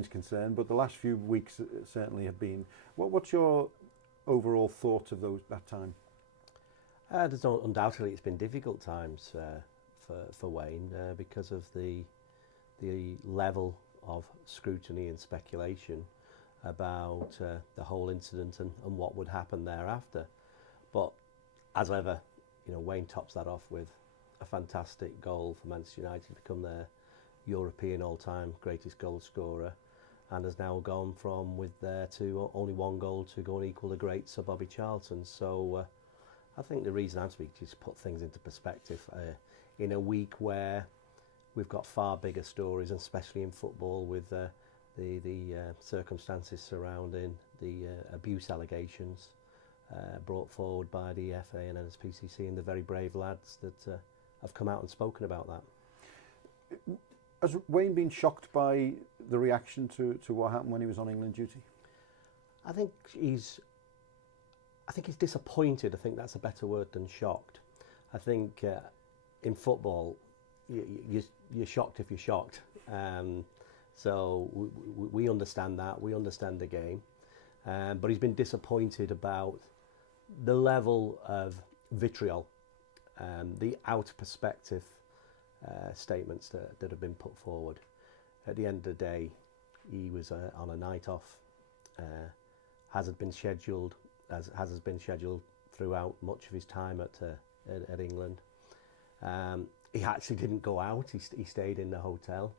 is concerned, but the last few weeks certainly have been. What's your overall thought of that time? Undoubtedly, it's been difficult times for Wayne because of the level of scrutiny and speculation about the whole incident and what would happen thereafter. But as ever, Wayne tops that off with a fantastic goal for Manchester United to become their European all-time greatest goal scorer, and has now gone from with there to only one goal to go and equal the great Sir Bobby Charlton. So I think the reason I'm speaking is to put things into perspective in a week where we've got far bigger stories, and especially in football with the circumstances surrounding the abuse allegations brought forward by the FA and NSPCC, and the very brave lads that have come out and spoken about that. Has Wayne been shocked by the reaction to what happened when he was on England duty? I think he's disappointed. I think that's a better word than shocked. I think in football, you're shocked if you're shocked. So we understand that. We understand the game. But he's been disappointed about the level of vitriol, the out of perspective statements that have been put forward. At the end of the day, he was on a night off, has been scheduled throughout much of his time at England. He actually didn't go out. He stayed in the hotel,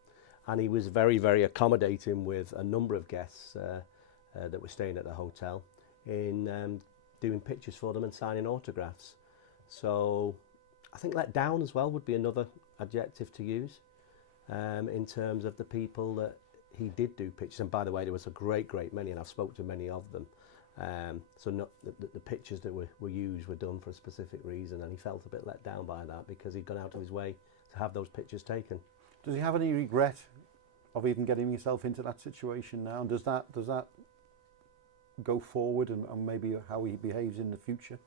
and he was very, very accommodating with a number of guests that were staying at the hotel in doing pictures for them and signing autographs. So I think let down as well would be another adjective to use in terms of the people that he did do pictures. And by the way, there was a great many, and I've spoke to many of them. So not the pictures that were used were done for a specific reason, and he felt a bit let down by that because he'd gone out of his way to have those pictures taken. Does he have any regret of even getting himself into that situation now? And does that go forward and maybe how he behaves in the future?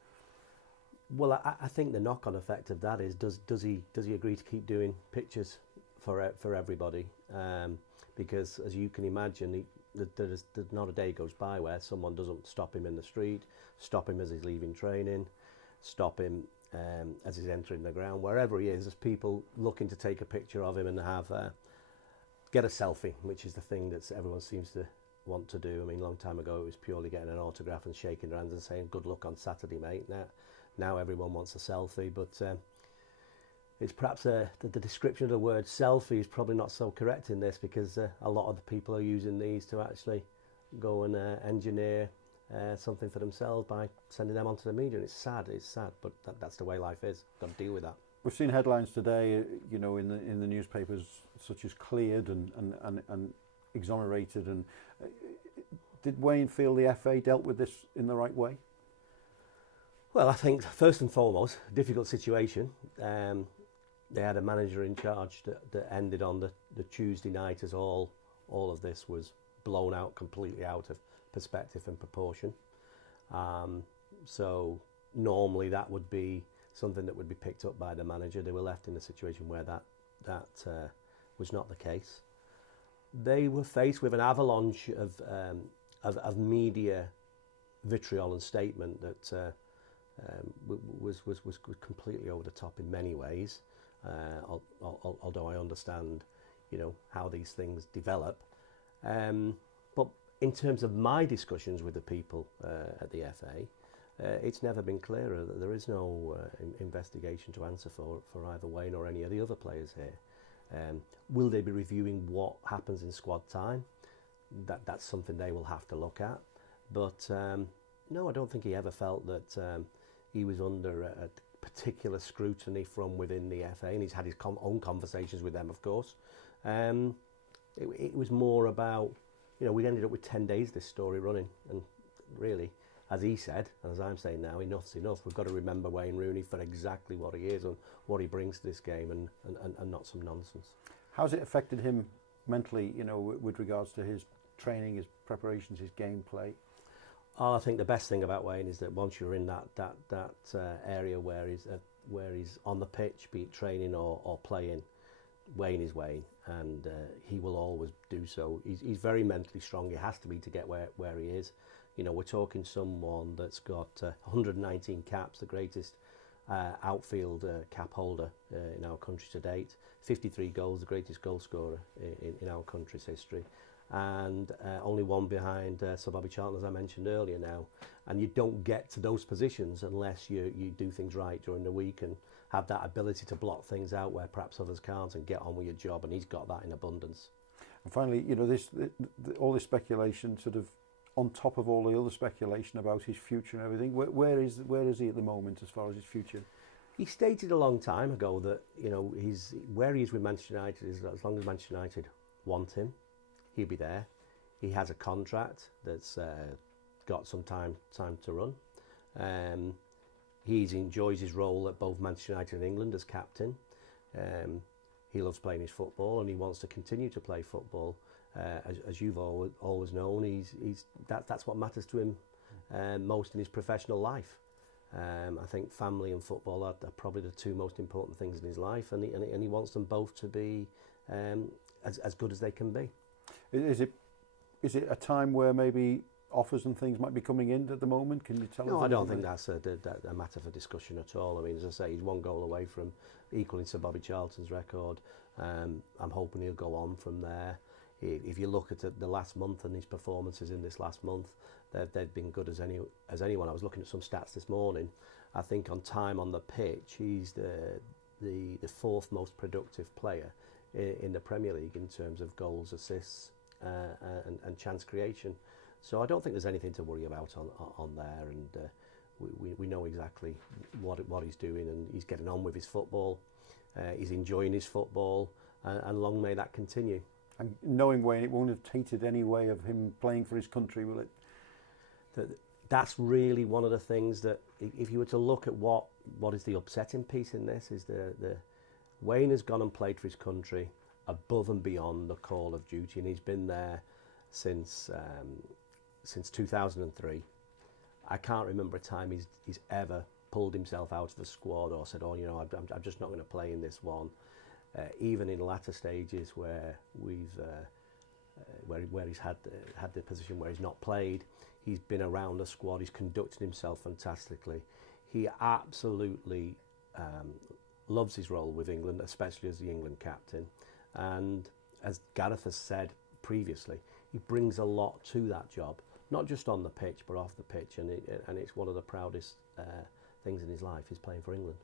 Well, I think the knock-on effect of that is does he agree to keep doing pictures for everybody? Because as you can imagine, there's not a day goes by where someone doesn't stop him in the street, stop him as he's leaving training, stop him as he's entering the ground, wherever he is. There's people looking to take a picture of him and get a selfie, which is the thing that everyone seems to want to do. I mean, a long time ago it was purely getting an autograph and shaking their hands and saying good luck on Saturday, mate. Now everyone wants a selfie, but it's perhaps the description of the word selfie is probably not so correct in this, because a lot of the people are using these to actually go and engineer something for themselves by sending them onto the media. And it's sad, but that's the way life is. Got to deal with that. We've seen headlines today, in the newspapers, such as cleared and exonerated. And did Wayne feel the FA dealt with this in the right way? Well, I think first and foremost, difficult situation. They had a manager in charge that ended on the Tuesday night as all of this was blown out completely out of perspective and proportion. So normally that would be something that would be picked up by the manager. They were left in a situation where that was not the case. They were faced with an avalanche of media vitriol and statement that was completely over the top in many ways. Although I understand, how these things develop. But in terms of my discussions with the people at the FA, it's never been clearer that there is no investigation to answer for either Wayne or any of the other players here. Will they be reviewing what happens in squad time? That's something they will have to look at. But no, I don't think he ever felt that he was under a particular scrutiny from within the FA, and he's had his own conversations with them, of course. It was more about, we ended up with 10 days this story running, and really, as he said, and as I'm saying now, enough's enough. We've got to remember Wayne Rooney for exactly what he is and what he brings to this game, and not some nonsense. How's it affected him mentally, with regards to his training, his preparations, his gameplay? I think the best thing about Wayne is that once you're in that area where he's on the pitch, be it training or playing, Wayne is Wayne, and he will always do so. He's very mentally strong. He has to be to get where he is. You know, we're talking someone that's got 119 caps, the greatest outfield cap holder in our country to date. 53 goals, the greatest goal scorer in our country's history. And only one behind Sir Bobby Charlton, as I mentioned earlier now. And you don't get to those positions unless you do things right during the week and have that ability to block things out where perhaps others can't and get on with your job, and he's got that in abundance. And finally, you know, all this speculation, sort of on top of all the other speculation about his future and everything, where is he at the moment as far as his future? He stated a long time ago that, you know, where he is with Manchester United is as long as Manchester United want him, he'll be there. He has a contract that's got some time to run. He enjoys his role at both Manchester United and England as captain. He loves playing his football, and he wants to continue to play football. As you've always known, that's what matters to him most in his professional life. I think family and football are probably the two most important things in his life, and he wants them both to be as good as they can be. Is it a time where maybe offers and things might be coming in at the moment? Can you tell us? No, I don't think that's a matter for discussion at all. I mean, as I say, he's one goal away from equaling Sir Bobby Charlton's record. I'm hoping he'll go on from there. If you look at the last month and his performances in this last month, they've been good as anyone. I was looking at some stats this morning. I think on time on the pitch, he's the fourth most productive player in the Premier League in terms of goals, assists, and chance creation. So I don't think there's anything to worry about on there, and we know exactly what he's doing, and he's getting on with his football. He's enjoying his football, and long may that continue. And knowing Wayne, it won't have tainted any way of him playing for his country, will it? That's really one of the things that, if you were to look at what is the upsetting piece in this, is the Wayne has gone and played for his country above and beyond the call of duty, and he's been there since 2003. I can't remember a time he's ever pulled himself out of the squad or said, "Oh, you know, I'm just not going to play in this one." Even in latter stages where where he's had the position where he's not played, he's been around the squad. He's conducted himself fantastically. He absolutely loves his role with England, especially as the England captain. And as Gareth has said previously, he brings a lot to that job, not just on the pitch but off the pitch. And it's one of the proudest things in his life is playing for England.